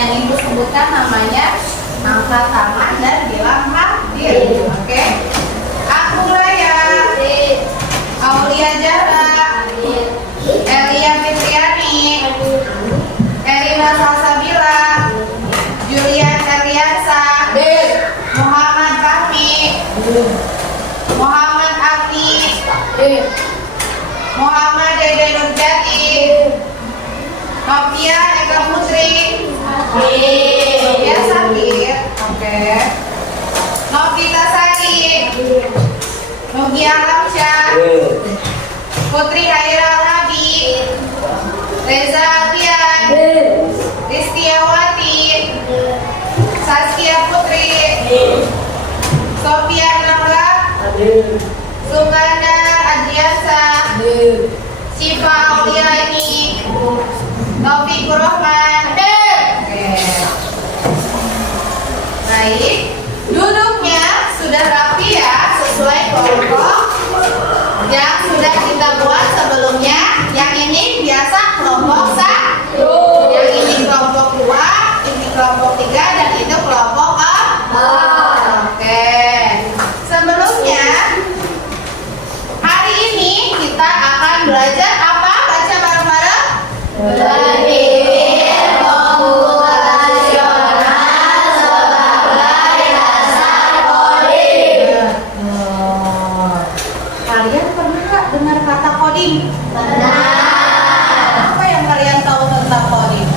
yang ibu sebutkan namanya angkat tangan dan bilang hadir. Oke. Aku Raya, Aulia Jara, Elia Fitriani, Erina Salsabila, Julian Eliasa, Muhammad Fahmi, Muhammad Afi, Muhammad Dede Nurjati, Novia Eka Putri, Novia Sakir, oke. Novita Sari, Nugia Lamsyah, Putri Haira Rabi, Reza Alfian, Ristiawati, Saskia Putri, Sofia Nangla, Suganda Adriasa, Syifa Auliani, Taufikur Rahman. Oke. Baik, duduknya sudah rapi ya, sesuai kelompok yang sudah kita buat sebelumnya. Yang ini biasa kelompok 1, yang ini kelompok 2, ini kelompok 3, dan itu kelompok 4. Oke. Sebelumnya hari ini kita akan belajar apa? Baca bareng-bareng. Kalian pernah nggak dengar kata coding? Apa yang kalian tahu tentang coding?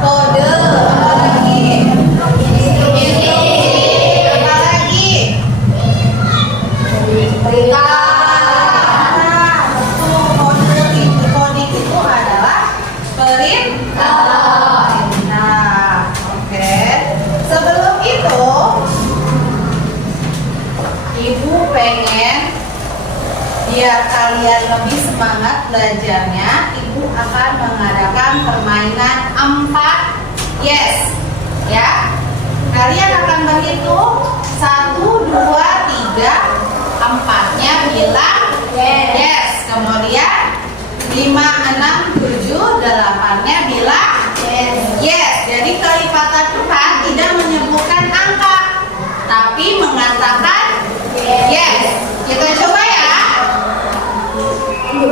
Kode. Apa lagi? Apa lagi? Perintah. Betul, coding itu adalah perintah. Nah, oke. Sebelum itu, Ibu pengen biar kalian lebih semangat belajarnya, Ibu akan mengadakan permainan 4 yes. Ya. Kalian akan berhitung 1, 2, 3, 4-nya bilang yes. Kemudian 5, 6, 7, 8-nya bilang yes. Jadi kelipatan 4 tidak menyebutkan angka, tapi mengatakan yes. Kita coba ya. 2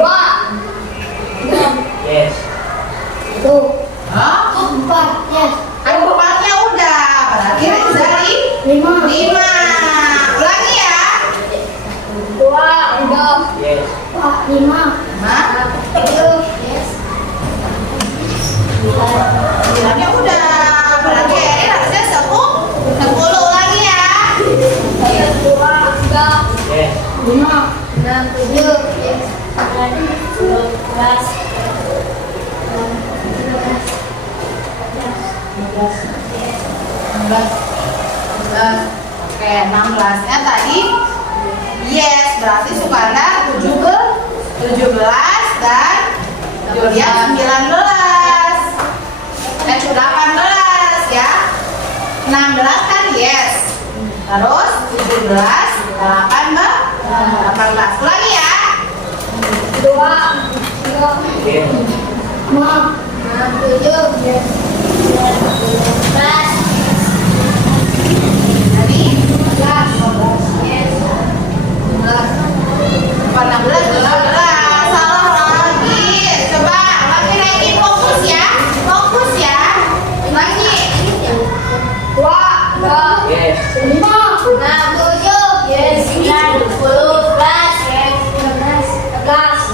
Yes. 4 yes. Kan 4-nya udah, berarti dari 5. Ulangi ya. 2 Yes. 5 yes. 9-nya udah, berarti ini harusnya 10 lagi ya. 2 3 Yes. 5 6 7 yes. 11 Oke, 16-nya tadi yes, berarti Sukanda 17 dan Julia 19. 18 ya. 16 kan yes. Terus 17, 18. Ulangi ya. 2 3 Yes. 5 6 7 yes. 11 Jadi 12 yes. 16, 18. Salah lagi. Coba lagi fokus ya. Fokus ya. Lagi. 2 3 Yes. 5 6 7 yes. 9 10 11 yes.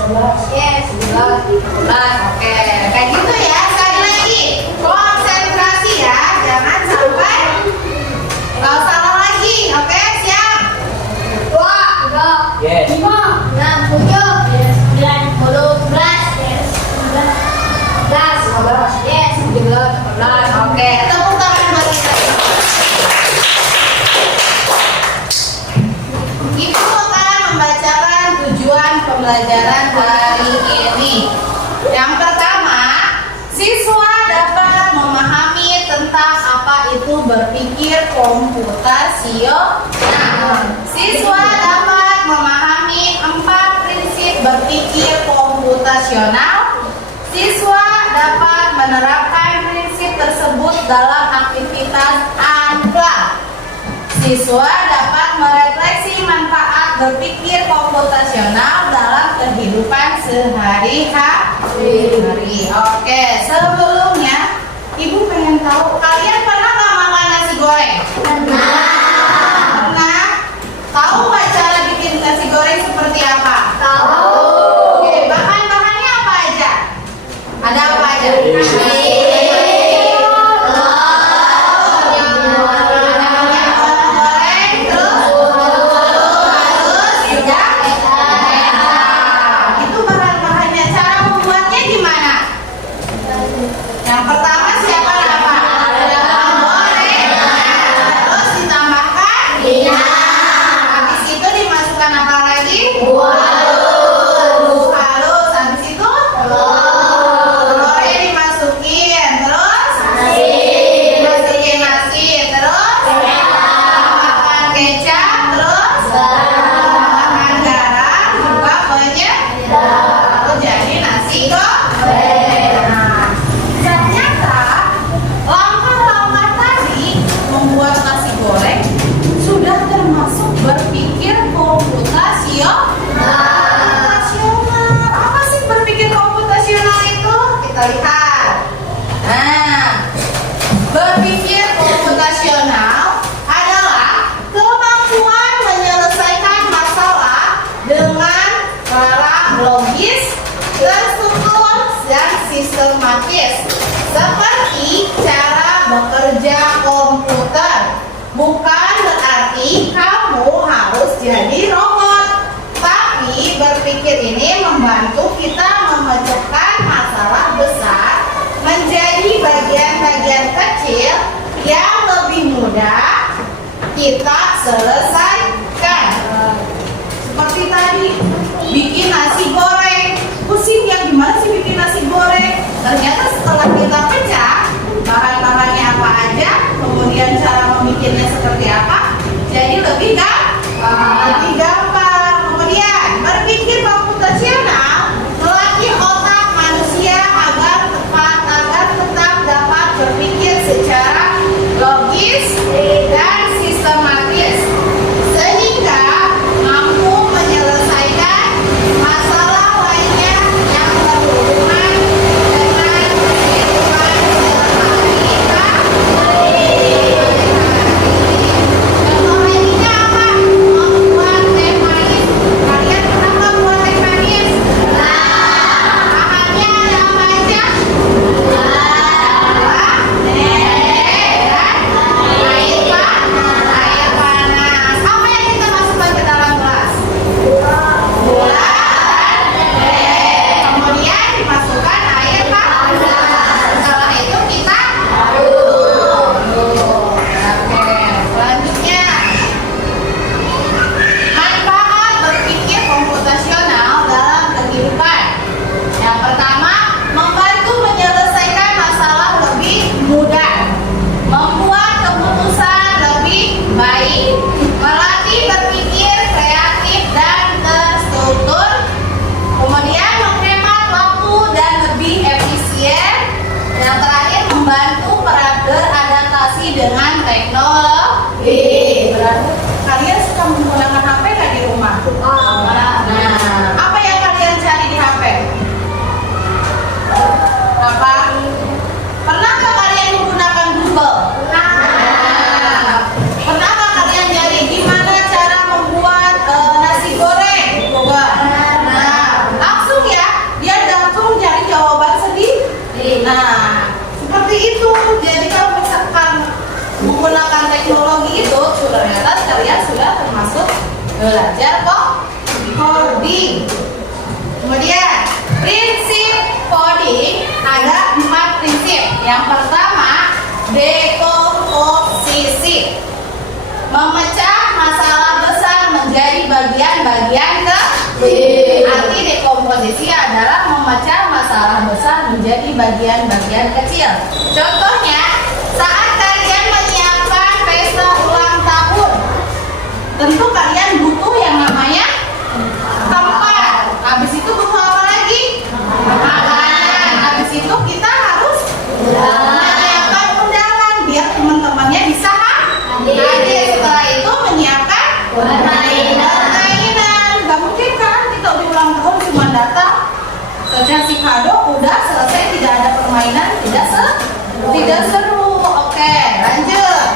11 yes. 11. Oke, kayak gitu ya. Sekali lagi. Konsentrasi ya. Jangan sampai nggak salah lagi. Oke, siap. 2 3 Yes. 5 6 7 yes. 9 10 11 yes. 11 yes. 11. Oke, tepuk tangan buat kita. Ibu akan membacakan tujuan pembelajaran hari ini. Yang pertama, siswa dapat memahami tentang apa itu berpikir komputasional. Siswa dapat memahami 4 prinsip berpikir komputasional. Siswa dapat menerapkan prinsip tersebut dalam aktivitas ankla, siswa dapat merefleksi manfaat berpikir komputasional dalam kehidupan sehari-hari. Oke, sebelumnya Ibu pengen tahu, kalian pernah nggak makan nasi goreng? Pernah. Tahu nggak cara bikin nasi goreng seperti apa? Tahu. Oke, bahan-bahannya apa aja? Ada apa aja? Itu bahan-bahannya. Cara membuatnya gimana? Yang pertama siapa apa? Goreng. Terus ditambahkan minyak. Habis itu dimasukkan apa lagi? Halus. Habis itu telurnya dimasukin. Terus dimasukin nasi. Terus tambahkan kecap. Terus tambahkan garam. Juga banyak. Lalu jadi nasi goreng. Nah, ternyata langkah-langkah tadi membuat nasi goreng sudah termasuk berpikir komputasional. Apa sih berpikir komputasional itu? Kita lihat. Nah, berpikir komputasional adalah kemampuan menyelesaikan masalah dengan cara logis, terstruktur, dan sistematis, seperti cara bekerja komputer. Bukan berarti kamu harus jadi robot, tapi berpikir ini membantu kita memecahkan masalah besar menjadi bagian-bagian kecil yang lebih mudah kita selesaikan. Seperti tadi, bikin nasi goreng. Pusing ya, gimana sih bikin nasi goreng? Ternyata setelah kita pecah bahan-bahannya apa aja, kemudian cara memikirnya seperti apa, jadi lebih gampang. Kemudian berpikir komputasional melatih otak manusia agar tetap dapat berpikir secara logis dan sistematis, sehingga mampu menyelesaikan masalah lainnya yang berhubungan dengan kehidupan sehari-hari. Contoh lainnya apa? Membuat teh manis. Kalian pernah nggak buat teh manis? Bahannya ada apa aja? Air panas. Apa yang kita masukkan ke dalam gelas? Gula dan teh. Kemudian dimasukkan air panas. Setelah itu kita aduk. Oke, selanjutnya manfaat berpikir komputasional dalam kehidupan. Yang pertama, membantu menyelesaikan masalah lebih mudah, membuat keputusan lebih baik, melatih berpikir kreatif dan terstruktur, kemudian menghemat waktu dan lebih efisien. Yang terakhir, membantu beradaptasi dengan teknologi. Berarti kalian suka menggunakan HP nggak di rumah? Nah, apa yang kalian cari di HP? Apa? Pernah nggak kalian menggunakan Google? Pernah nggak kalian nyari gimana cara membuat nasi goreng? Coba. Nah, langsung ya, dia langsung cari jawaban sendiri. Nah, seperti itu. Jadi kalau misalkan menggunakan teknologi itu, ternyata kalian sudah termasuk belajar coding. Kemudian prinsip coding ada 4 prinsip. Yang pertama, dekomposisi, memecah masalah besar menjadi bagian-bagian kecil. Arti dekomposisi adalah memecah masalah besar menjadi bagian-bagian kecil. Contohnya, saat kalian menyiapkan pesta ulang tahun, tentu kalian butuh yang namanya tempat. Habis itu butuh apa lagi? Makanan. Habis itu kita harus tidak seru. Oke, lanjut.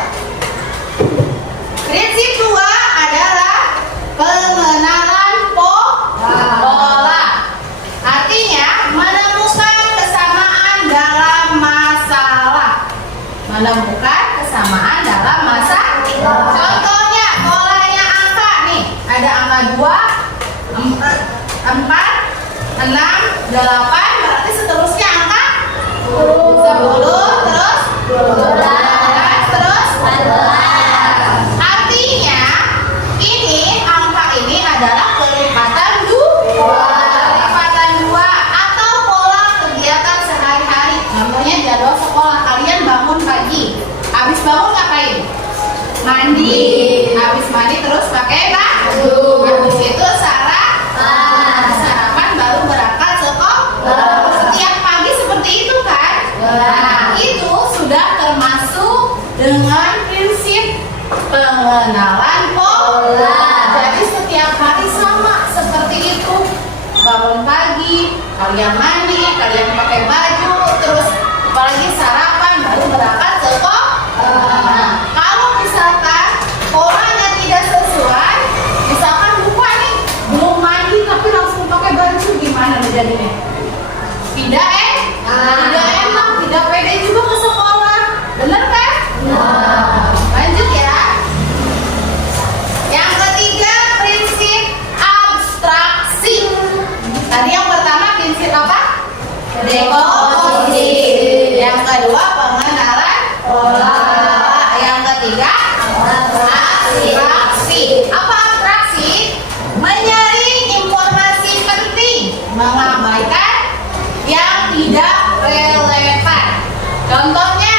Prinsip 2 adalah pengenalan pola. Artinya menemukan kesamaan dalam masalah. Menemukan kesamaan dalam masalah. Contohnya polanya angka nih. Ada angka 2, 4, 6, 8. Berarti seterusnya angka 10, terus 12, terus 14. Artinya ini angka ini adalah pelipatan 2 atau pola kegiatan sehari-hari. Contohnya jadwal sekolah, kalian bangun pagi, habis bangun ngapain? Mandi, habis mandi terus pakai baju, habis itu sarapan baru berangkat sekolah. Setiap pagi seperti itu kan? Nah, itu sudah termasuk dengan prinsip pengenalan pola. Jadi setiap hari sama seperti itu. Bangun pagi, kalian mandi, kalian pakai baju, terus apalagi sarapan baru berangkat sekolah. Nah, kalau misalkan polanya tidak sesuai, misalkan lupa nih, belum mandi tapi langsung pakai baju, gimana nih jadinya? Tidak enak, tidak pede juga ke sekolah, bener kan? Lanjut ya. Yang ketiga, prinsip abstraksi. Tadi yang pertama prinsip apa? Dekomposisi. Yang kedua pengenalan pola. Yang ketiga abstraksi. Apa abstraksi? Menyaring informasi penting, mengabaikan yang tidak relevan. Contohnya,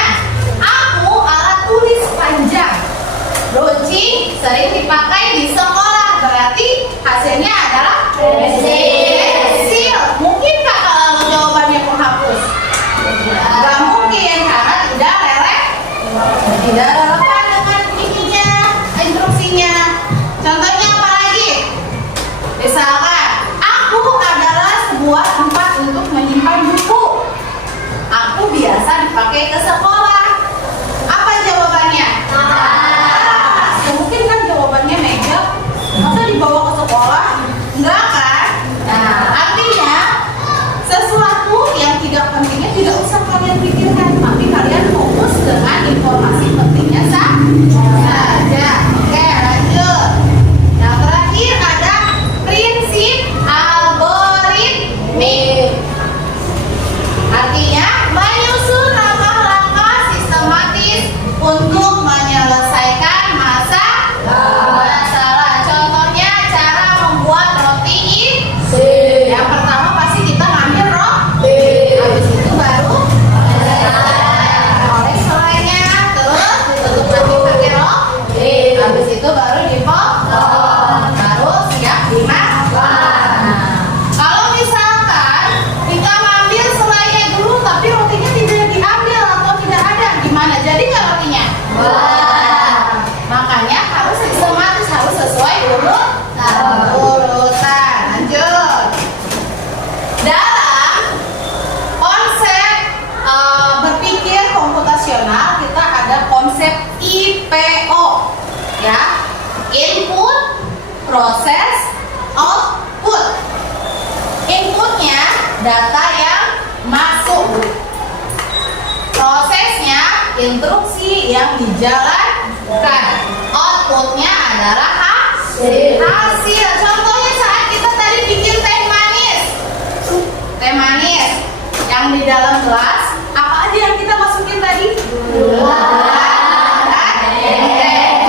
aku alat tulis panjang. Runcing sering dipakai di sekolah, berarti hasilnya adalah pensil. Mungkin nggak kalau jawabannya penghapus? Nggak mungkin karena tidak relevan dengan ininya, instruksinya. Contohnya apa lagi? Misalkan, aku adalah sebuah tempat untuk menyimpan buku. Aku biasa dipakai ke sekolah. Apa jawabannya? Mungkin kan jawabannya meja. Masa dibawa ke sekolah? Enggak kan? Nah, artinya sesuatu yang tidak pentingnya tidak usah kalian pikirkan, tapi kalian fokus dengan informasi pentingnya saja. Oke, lanjut. Yang terakhir ada prinsip algoritmik. Artinya menyusun langkah-langkah sistematis untuk menyelesaikan masalah. Contohnya cara membuat roti ini. Yang pertama pasti kita ngambil roti, habis itu baru oleh selainya, terus ditutup lagi pakai roti, habis itu baru dipotong, baru siap dimakan. Kalau misalkan kita ngambil selainya dulu tapi rotinya tidak diambil atau tidak ada, gimana? Jadi nggak rotinya? Makanya harus sistematis, harus sesuai urutan. Lanjut. Dalam konsep berpikir komputasional kita ada konsep IPO, ya, input, proses, output. Inputnya data yang masuk, prosesnya instruksi yang dijalankan, outputnya adalah hasil. Contohnya saat kita tadi bikin teh manis yang di dalam gelas, apa aja yang kita masukin tadi? Gula dan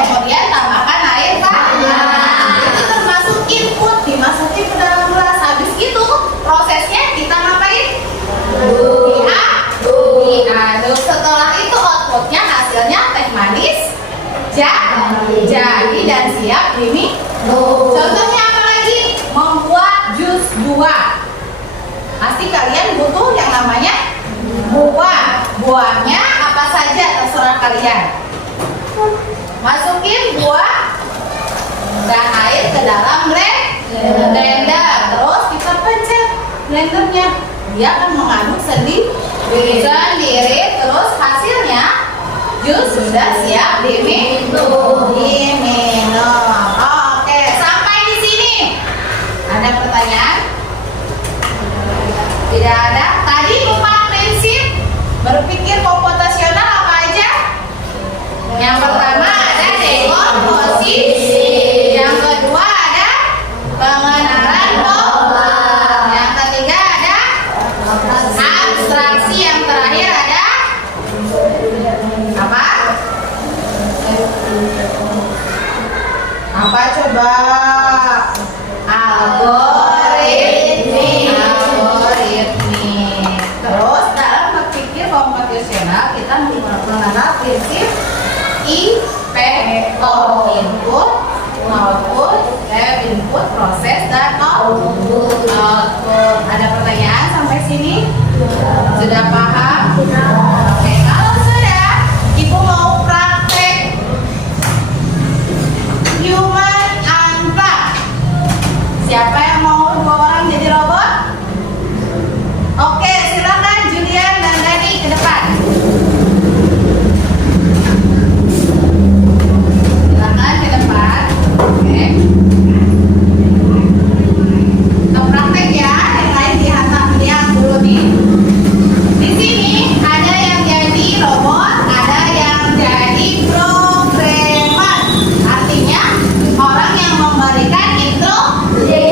kemudian tambahkan air panas. Itu termasuk input, dimasukin ke dalam gelas. Habis itu prosesnya kita ngapain? Diaduk. Setelah itu outputnya hasilnya teh manis jadi dan siap diminum. Contohnya apa lagi? Membuat jus buah. Pasti kalian butuh yang namanya buah. Buahnya apa saja terserah kalian. Masukin buah dan air ke dalam blender. Terus kita pencet blendernya. Dia akan mengaduk sendiri. sendiri, terus hasilnya jus sudah siap diminum. Oke, sampai di sini. Ada pertanyaan? Tidak ada. Tadi 4 prinsip berpikir komputasional apa aja? Yang pertama ada dekomposisi. Yang kedua ada pengenalan pola. Yang ketiga ada abstraksi. Yang terakhir ada apa? Apa coba? Algoritmik. Terus dalam berpikir komputasional kita mengenal prinsip IPO, input, input, proses, dan output. Ada pertanyaan sampai sini? Sudah paham? Oke, kalau sudah, Ibu mau praktek human unplug. Siapa yang mau 2 orang jadi robot? Oke, silakan Julian dan Dani ke depan. Silakan ke depan. Oke. Kita praktek ya, yang lain lihat dulu nih. Di sini ada yang jadi robot, ada yang jadi programmer. Artinya orang yang memberikan instruksi.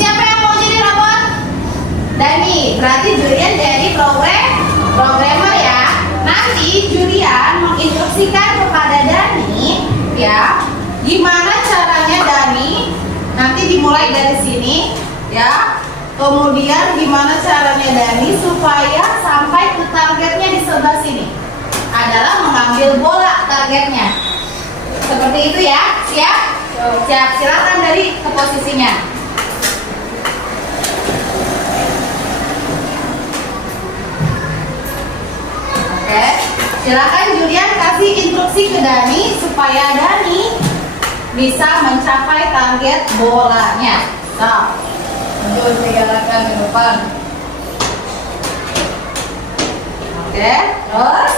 Siapa yang mau jadi robot? Dani. Berarti Julian jadi programmer ya. Nanti Julian menginstruksikan kepada Dani ya, gimana caranya Dani. Nanti dimulai dari sini ya. Kemudian gimana caranya Dani supaya sampai ke targetnya di sebelah sini. Adalah mengambil bola targetnya. Seperti itu ya. Siap? Siap. Silakan dari ke posisinya. Oke. Silakan Julian kasih instruksi ke Dani supaya Dani bisa mencapai target bolanya. Nah, lanjut silakan ke depan. Oke, terus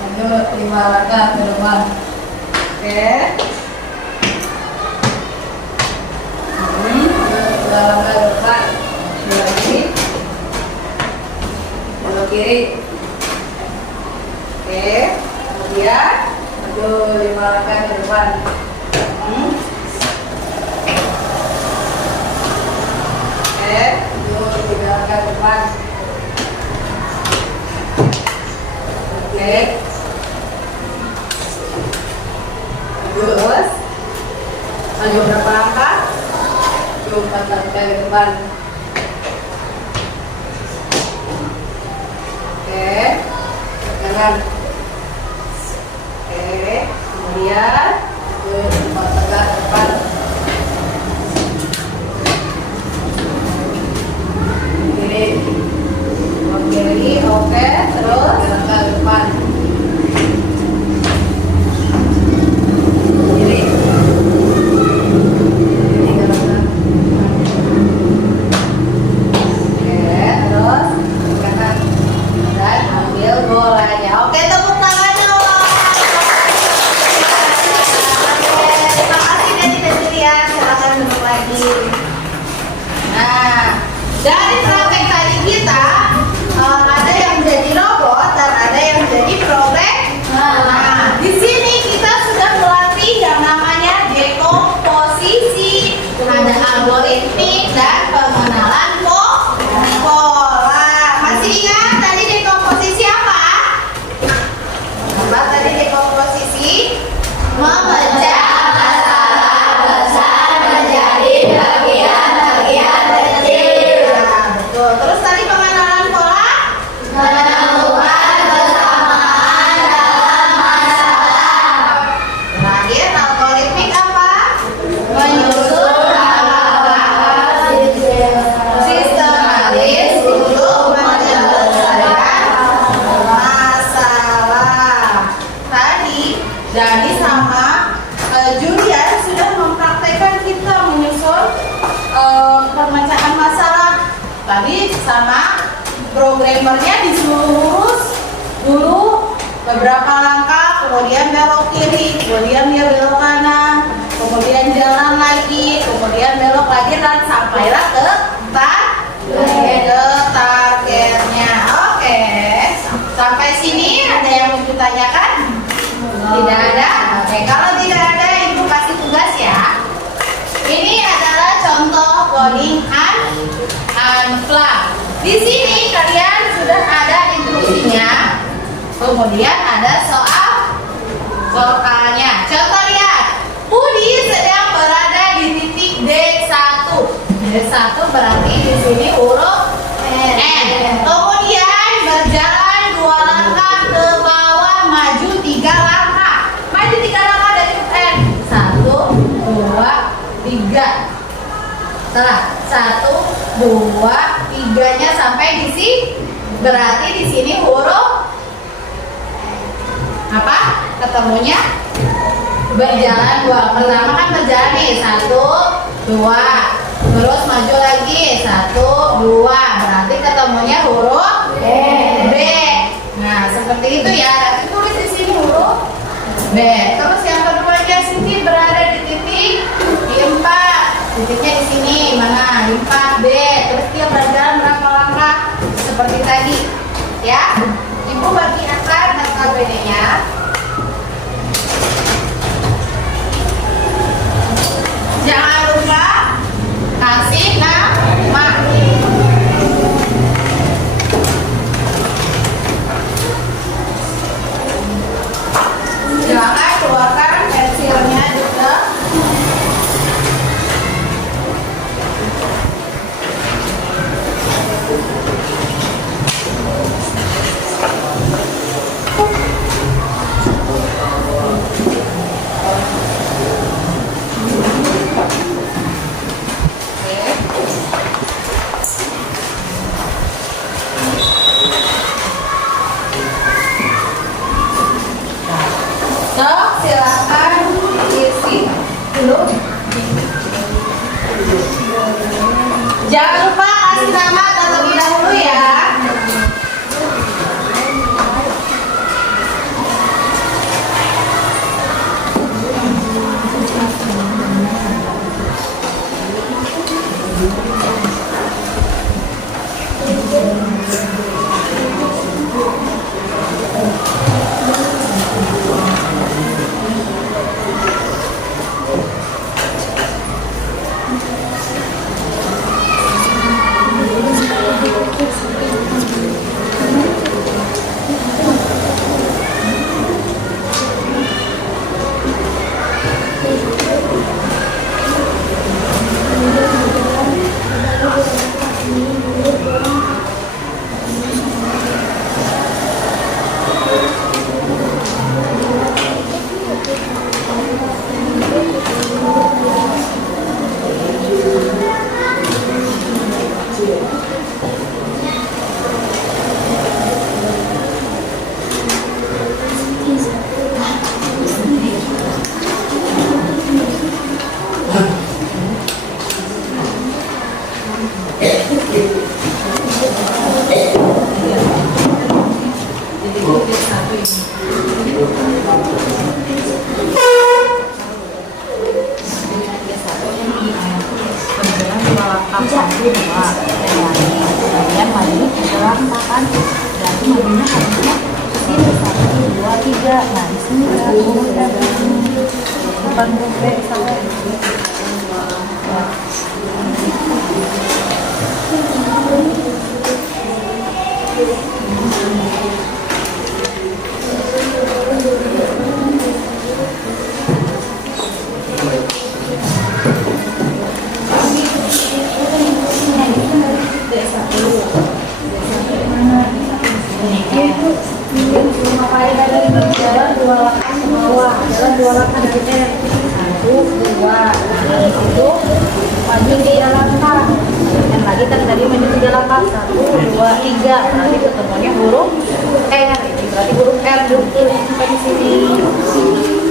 lanjut 5 langkah ke depan. Oke. 2 langkah ke depan. Belok kiri. Belok kiri. Oke, kemudian maju 5 langkah ke depan. Oke, maju 3 langkah ke depan. Oke, maju terus. Maju berapa langkah? Maju 4 langkah ke depan. Oke, ke kanan. Oke, kemudian maju 4 langkah ke depan. Kiri, oke, terus langkah ke depan. Kiri, kiri ke depan. Oke, terus ke kanan dan ambil bolanya. Oke, tepuk tangan dong. Oke, terima kasih Dani dan Julian. Silakan duduk lagi. Nah, dari praktek tadi kita ada yang jadi robot dan ada yang jadi programmer. Nah, di sini kita sudah melatih yang namanya dekomposisi, ada algoritmik dan pengenalan pola. Masih ingat tadi dekomposisi apa? Apa tadi dekomposisi? Memecah masalah besar menjadi bagian-bagian kecil. Nah, betul. Terus tadi pengenalan pola? Menemukan kesamaan dalam masalah. Terakhir algoritmik apa? Menyusun langkah-langkah sistematis untuk menyelesaikan masalah. Tadi Dani sama Julian sudah mempraktekkan kita menyusun pemecahan masalah. Tadi sama programmernya disuruh lurus dulu beberapa langkah, kemudian belok kiri, kemudian dia belok kanan, kemudian jalan lagi, kemudian belok lagi dan sampailah ke targetnya. Oke, sampai sini ada yang mau ditanyakan? Tidak ada? Oke, kalau tidak ada ibu kasih tugas ya. Ini adalah contoh coding unflag. Di sini kalian sudah ada instruksinya. Kemudian ada soalnya. Contoh lihat. Budi sedang berada di titik D1. D1 berarti di sini huruf N. Kemudian berjalan 2 langkah ke bawah, maju 3 langkah. Maju 3 langkah dari N. 1, 2, 3. Salah. 1, 2, 3-nya sampai di sini. Berarti di sini huruf apa? Ketemunya berjalan 2. Pertama kan berjalan nih 1, 2. Terus maju lagi 1, 2. Berarti ketemunya huruf B. Nah, seperti itu ya. Nanti tulis di sini huruf B. Terus yang keduanya Siti berada di titik 4. Titiknya di sini mana? 4B. Terus dia berjalan berapa langkah? Seperti tadi. Ya. Ibu bagi akan notabene-nya. Jangan lupa kasih nama. Silakan keluarkan pensilnya juga. Silakan isi dulu. Jangan lupa kasih nama terlebih dahulu ya. Kemudian maju gerakan berarti majunya harusnya sini 1, 2, 3. Nah di sini bukan B sampai jalan 2 langkah ke bawah, jalan 2 langkah dari N. 1, 2. Nah itu maju 3 langkah. Dan lagi kan tadi maju 3 langkah. 1, 2, 3. Nanti ketemunya huruf R. Ini berarti huruf R dulu sampai di sini.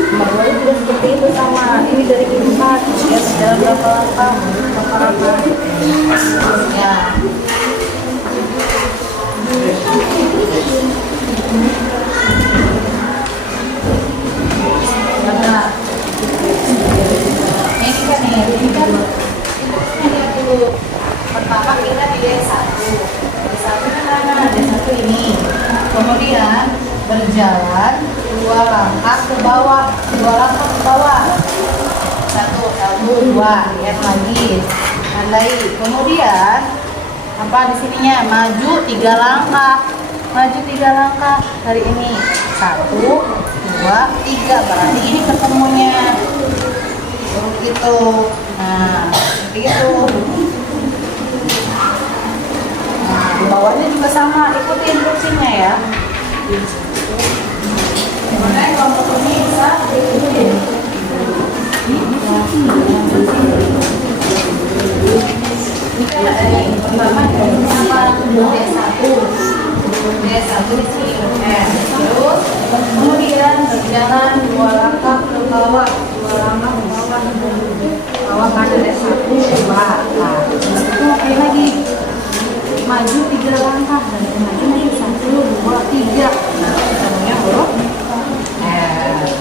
Nomor 2 juga seperti itu sama. Ini dari 4. Dia berjalan berapa langkah? Berapa langkah? Ya. Mana? Ini kan dulu. Pertama kita di D1. D1 kan mana? D1 ini. Kemudian berjalan 2 langkah ke bawah. 2 langkah ke bawah. 1, 2. Lihat lagi. Tandai. Kemudian apa di sininya? Maju 3 langkah. Maju 3 langkah dari ini. 1, 2, 3. Berarti ini ketemunya. Gitu. Nah, seperti itu. Nah, di bawahnya juga sama, ikuti instruksinya ya. Makanya kelompok ini bisa ikutin. Ini kan ada yang pertama sama D1. D1 di sini. Terus kemudian berjalan 2 langkah ke bawah. 2 langkah ke bawah. Bawah kan ada 1, 2. Nah, terus itu ngapain lagi? Maju 3 langkah dan maju 1, 2, 3. Nah, ketemunya huruf F.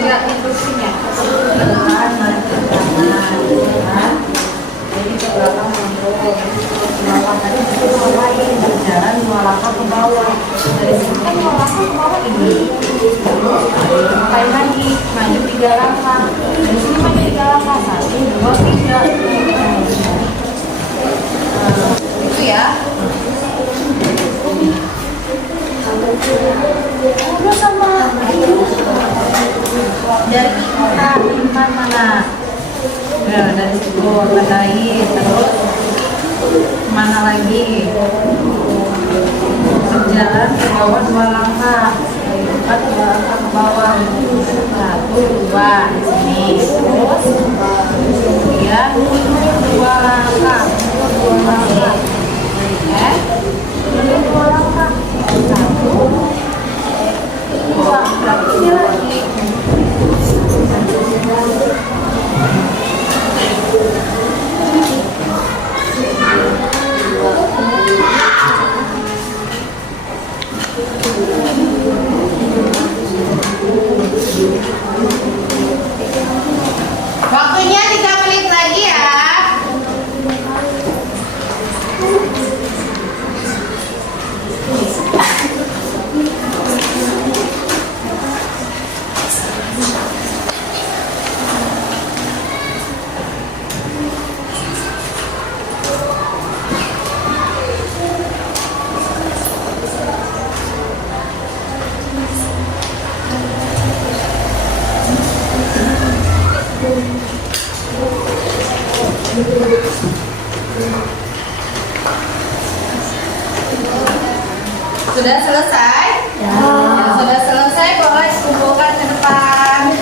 Lihat instruksinya. Berjalan maju ke kanan. Jadi ke belakang mundur. Ke bawah tadi itu lain. Berjalan 2 langkah ke bawah. Dari sini kan 2 langkah ke bawah ini. Terus ngapain lagi? Maju 3 langkah. Dari sini maju 3 langkah. 1, 2, 3. Itu ya. Udah sama dari intan mana? Ya, dari situ tandai. Terus mana lagi? Berjalan ke bawah 2 langkah. Dari 4 2 langkah ke bawah. 1, 2 di sini. Terus kemudian 2 langkah. 2 langkah. Kemudian 2 langkah. 1, 2. Berarti ini lagi. Waktunya 3 menit lagi ya. Sudah selesai? Ya. Sudah selesai, boleh kumpulkan ke depan.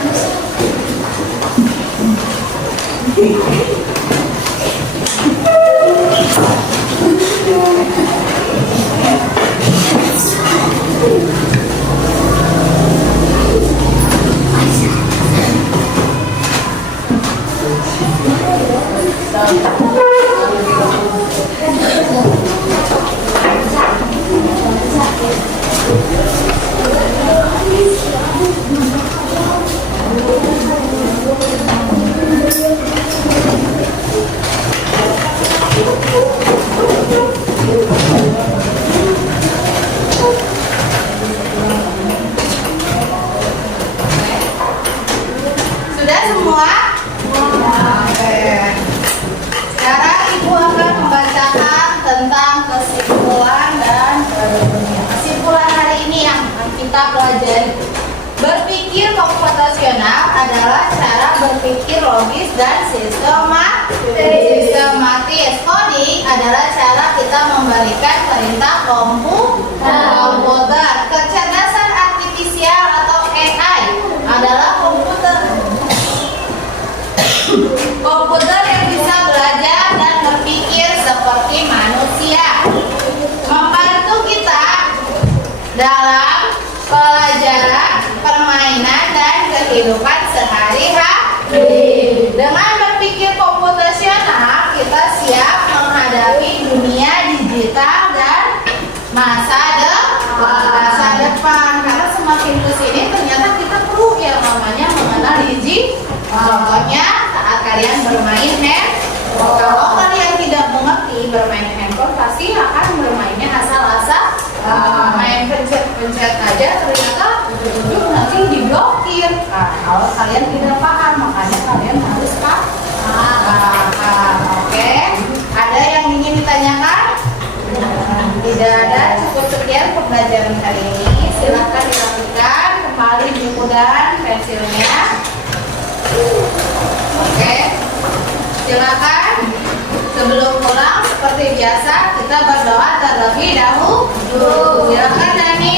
Sudah semua? Oke. Sekarang Ibu akan membacakan tentang kesimpulan dan kesimpulan hari ini yang kita pelajari. Berpikir komputasional adalah cara berpikir logis dan sistematis. Coding adalah cara kita memberikan perintah komputer. Kecerdasan artifisial atau AI adalah komputer yang bisa belajar dan berpikir seperti manusia, membantu kita dalam pelajaran, permainan, dan kehidupan sehari-hari. Dengan berpikir komputasional, kita siap menghadapi dunia digital dan masa depan. Karena semakin kesini ternyata kita perlu yang namanya mengenal digital. Contohnya saat kalian bermain handphone, kalau kalian tidak mengerti bermain handphone, pasti akan bermainnya asal-asal, main pencet-pencet aja, ternyata ujung-ujung nanti diblokir. Nah, kalau kalian tidak paham, makanya kalian harus paham. Oke, ada yang ingin ditanyakan? Tidak ada, cukup sekian pembelajaran kali ini. Silahkan dilakukan kembali buku dan pensilnya. Oke, silakan. Sebelum pulang seperti biasa kita berdoa terlebih dahulu. Silakan Dani.